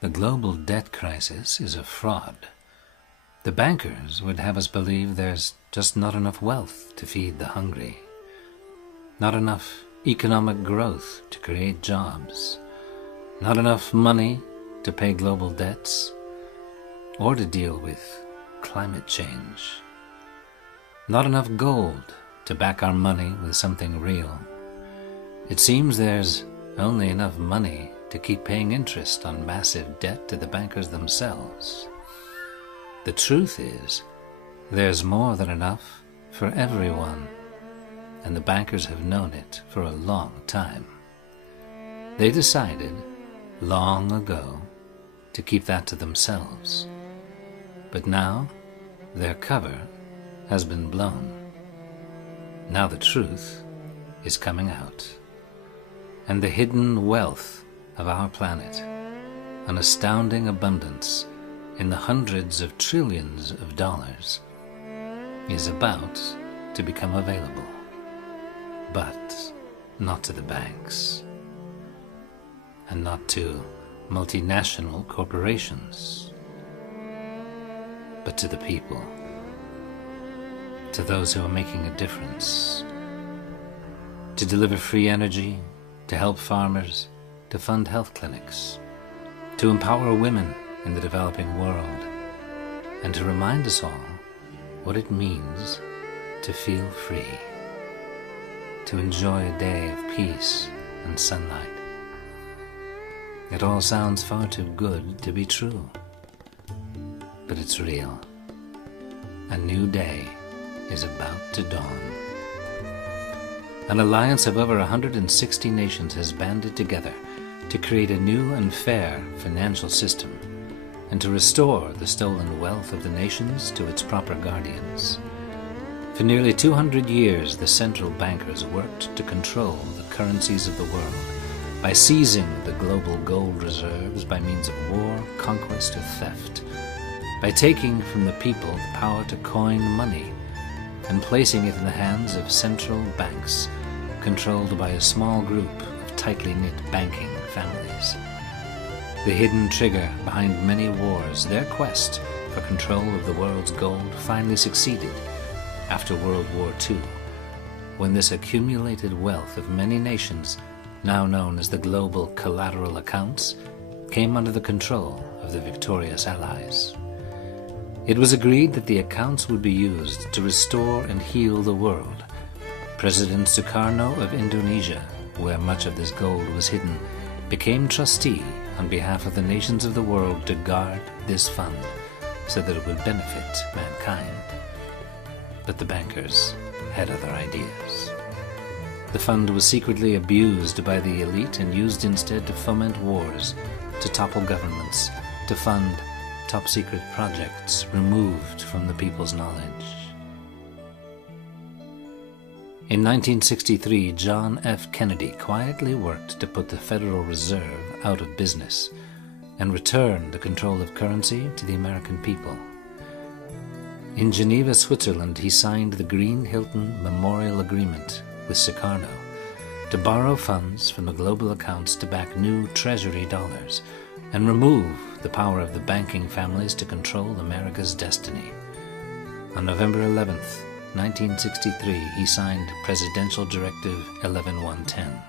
The global debt crisis is a fraud. The bankers would have us believe there's just not enough wealth to feed the hungry, not enough economic growth to create jobs, not enough money to pay global debts or to deal with climate change, not enough gold to back our money with something real. It seems there's only enough money to keep paying interest on massive debt to the bankers themselves. The truth is, there's more than enough for everyone, and the bankers have known it for a long time. They decided, long ago, to keep that to themselves. But now, their cover has been blown. Now the truth is coming out. And the hidden wealth of our planet, an astounding abundance in the hundreds of trillions of dollars, is about to become available. But not to the banks, and not to multinational corporations, but to the people, to those who are making a difference, to deliver free energy, to help farmers, to fund health clinics, to empower women in the developing world, and to remind us all what it means to feel free, to enjoy a day of peace and sunlight. It all sounds far too good to be true, but it's real. A new day is about to dawn. An alliance of over 160 nations has banded together to create a new and fair financial system and to restore the stolen wealth of the nations to its proper guardians. For nearly 200 years, the central bankers worked to control the currencies of the world by seizing the global gold reserves by means of war, conquest, or theft, by taking from the people the power to coin money and placing it in the hands of central banks controlled by a small group of tightly knit banking families. The hidden trigger behind many wars, their quest for control of the world's gold, finally succeeded after World War II, when this accumulated wealth of many nations, now known as the global collateral accounts, came under the control of the victorious Allies. It was agreed that the accounts would be used to restore and heal the world. President Sukarno of Indonesia, where much of this gold was hidden, became trustee on behalf of the nations of the world to guard this fund so that it would benefit mankind. But the bankers had other ideas. The fund was secretly abused by the elite and used instead to foment wars, to topple governments, to fund top-secret projects removed from the people's knowledge. In 1963, John F. Kennedy quietly worked to put the Federal Reserve out of business and return the control of currency to the American people. In Geneva, Switzerland, he signed the Green-Hilton Memorial Agreement with Sukarno to borrow funds from the global accounts to back new Treasury dollars and remove the power of the banking families to control America's destiny. On November 11th, 1963, he signed Presidential Directive 11110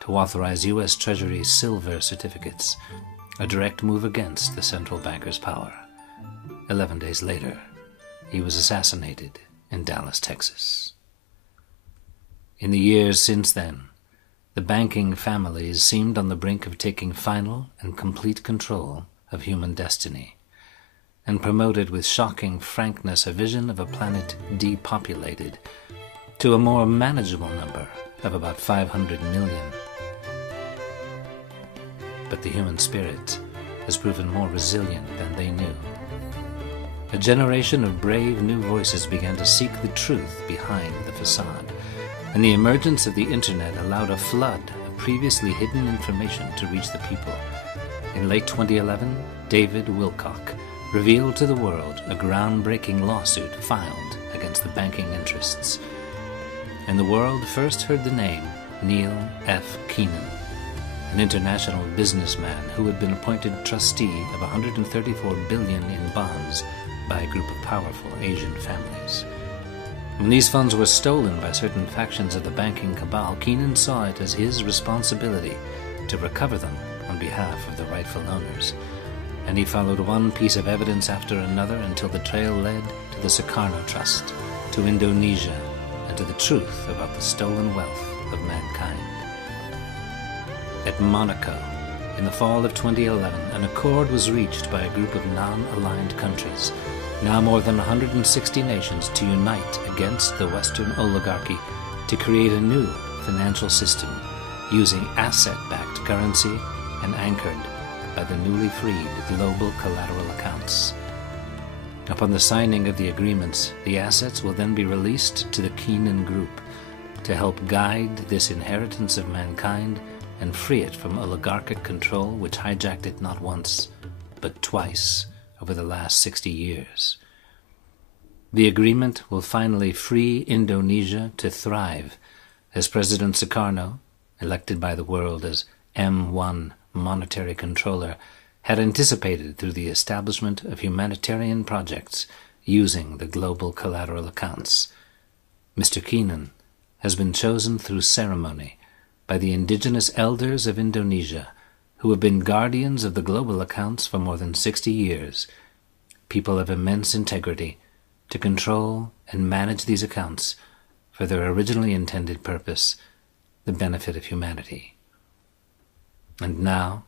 to authorize U.S. Treasury silver certificates, a direct move against the central banker's power. 11 days later, he was assassinated in Dallas, Texas. In the years since then, the banking families seemed on the brink of taking final and complete control of human destiny, and promoted with shocking frankness a vision of a planet depopulated to a more manageable number of about 500 million. But the human spirit has proven more resilient than they knew. A generation of brave new voices began to seek the truth behind the facade, and the emergence of the internet allowed a flood of previously hidden information to reach the people. In late 2011, David Wilcock revealed to the world a groundbreaking lawsuit filed against the banking interests, and the world first heard the name Neil F. Keenan, an international businessman who had been appointed trustee of 134 billion in bonds by a group of powerful Asian families. When these funds were stolen by certain factions of the banking cabal, Keenan saw it as his responsibility to recover them on behalf of the rightful owners, and he followed one piece of evidence after another until the trail led to the Sukarno Trust, to Indonesia, and to the truth about the stolen wealth of mankind. At Monaco, in the fall of 2011, an accord was reached by a group of non-aligned countries, now more than 160 nations, to unite against the Western oligarchy to create a new financial system using asset-backed currency and anchored by the newly freed global collateral accounts. Upon the signing of the agreements, the assets will then be released to the Keenan Group to help guide this inheritance of mankind and free it from oligarchic control which hijacked it not once, but twice over the last 60 years. The agreement will finally free Indonesia to thrive, as President Sukarno, elected by the world as M1 monetary controller, had anticipated through the establishment of humanitarian projects using the global collateral accounts. Mr. Keenan has been chosen through ceremony by the indigenous elders of Indonesia, who have been guardians of the global accounts for more than 60 years, people of immense integrity, to control and manage these accounts for their originally intended purpose, the benefit of humanity. And now,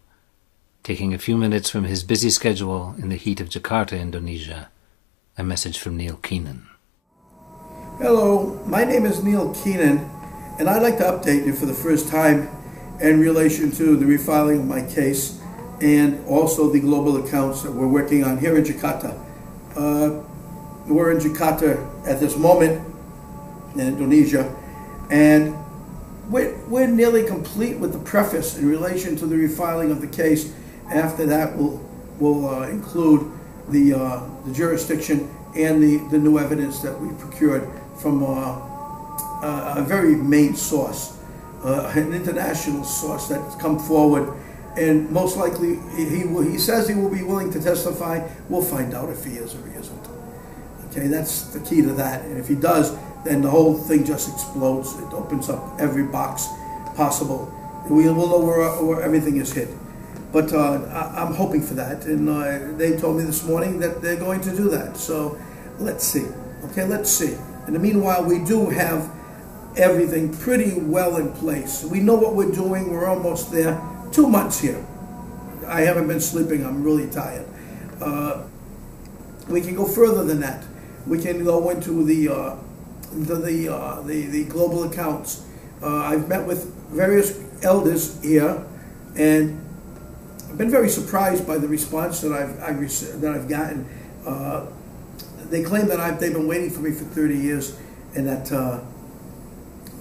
taking a few minutes from his busy schedule in the heat of Jakarta, Indonesia, a message from Neil Keenan. Hello, my name is Neil Keenan, and I'd like to update you for the first time in relation to the refiling of my case and also the global accounts that we're working on here in Jakarta. We're in Jakarta at this moment in Indonesia, and we're nearly complete with the preface in relation to the refiling of the case. After that, we'll include the jurisdiction and the new evidence that we procured from a very main source, an international source that's come forward, and most likely he says he will be willing to testify. We'll find out if he is or he isn't. Okay, that's the key to that. And if he does, then the whole thing just explodes. It opens up every box possible. We will know where everything is hid. But I'm hoping for that, and they told me this morning that they're going to do that. So let's see. Okay, let's see. In the meanwhile, we do have everything pretty well in place. We know what we're doing. We're almost there. 2 months here. I haven't been sleeping. I'm really tired. We can go further than that. We can go into the global accounts. I've met with various elders here, and I've been very surprised by the response that I've gotten. They claim that they've been waiting for me for 30 years, and that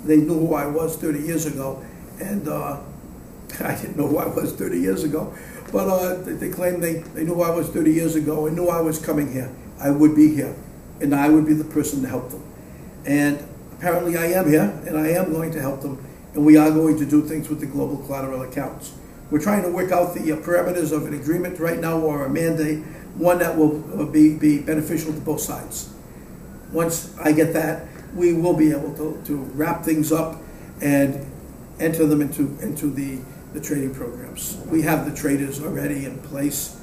they knew who I was 30 years ago, and I didn't know who I was 30 years ago, but they claim they knew who I was 30 years ago and knew I was coming here. I would be here, and I would be the person to help them. And apparently I am here, and I am going to help them, and we are going to do things with the global collateral accounts. We're trying to work out the parameters of an agreement right now, or a mandate, one that will be beneficial to both sides. Once I get that, we will be able to wrap things up and enter them into the trading programs. We have the traders already in place.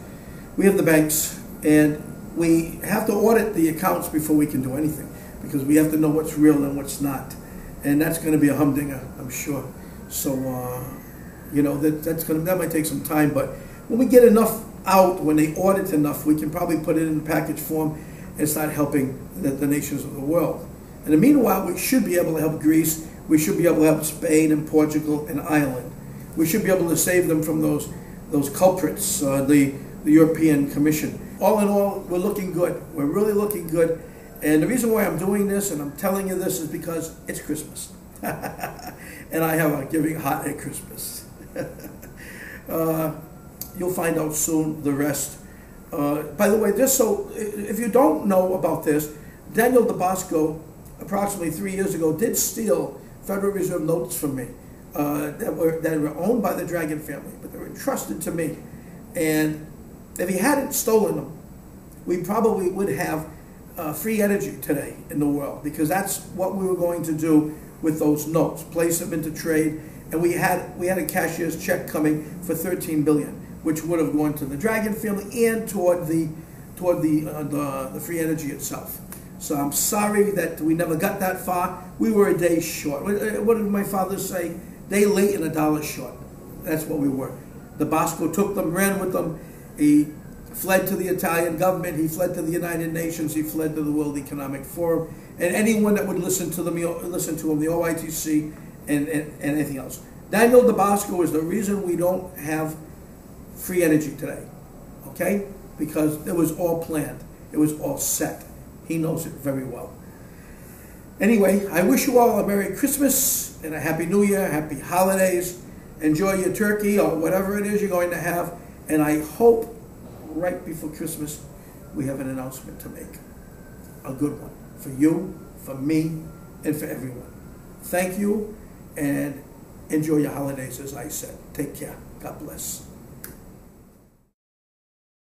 We have the banks, and we have to audit the accounts before we can do anything, because we have to know what's real and what's not. And that's going to be a humdinger, I'm sure. So, you know, that might take some time, but when we get enough out, when they audit enough, we can probably put it in package form and start helping the nations of the world. In the meanwhile, we should be able to help Greece. We should be able to help Spain and Portugal and Ireland. We should be able to save them from those culprits, the European Commission. All in all, we're looking good. We're really looking good. And the reason why I'm doing this and I'm telling you this is because it's Christmas. And I have a giving heart at Christmas. You'll find out soon the rest. By the way, just so, if you don't know about this, Daniel DeBosco, approximately 3 years ago, did steal Federal Reserve notes from me. that were owned by the Dragon family, but they were entrusted to me. And if he hadn't stolen them, we probably would have free energy today in the world, because that's what we were going to do with those notes, place them into trade. And we had a cashier's check coming for $13 billion, which would have gone to the Dragon family and toward the free energy itself. So I'm sorry that we never got that far. We were a day short. What did my father say? Day late and a dollar short. That's what we were. The Bosco took them, ran with them. He fled to the Italian government. He fled to the United Nations. He fled to the World Economic Forum. And anyone that would listen to him, the OITC and anything else. Daniel DeBosco is the reason we don't have free energy today. Okay? Because it was all planned. It was all set. He knows it very well. Anyway, I wish you all a Merry Christmas and a Happy New Year, Happy Holidays. Enjoy your turkey or whatever it is you're going to have. And I hope right before Christmas we have an announcement to make. A good one. For you, for me, and for everyone. Thank you, and enjoy your holidays, as I said. Take care. God bless.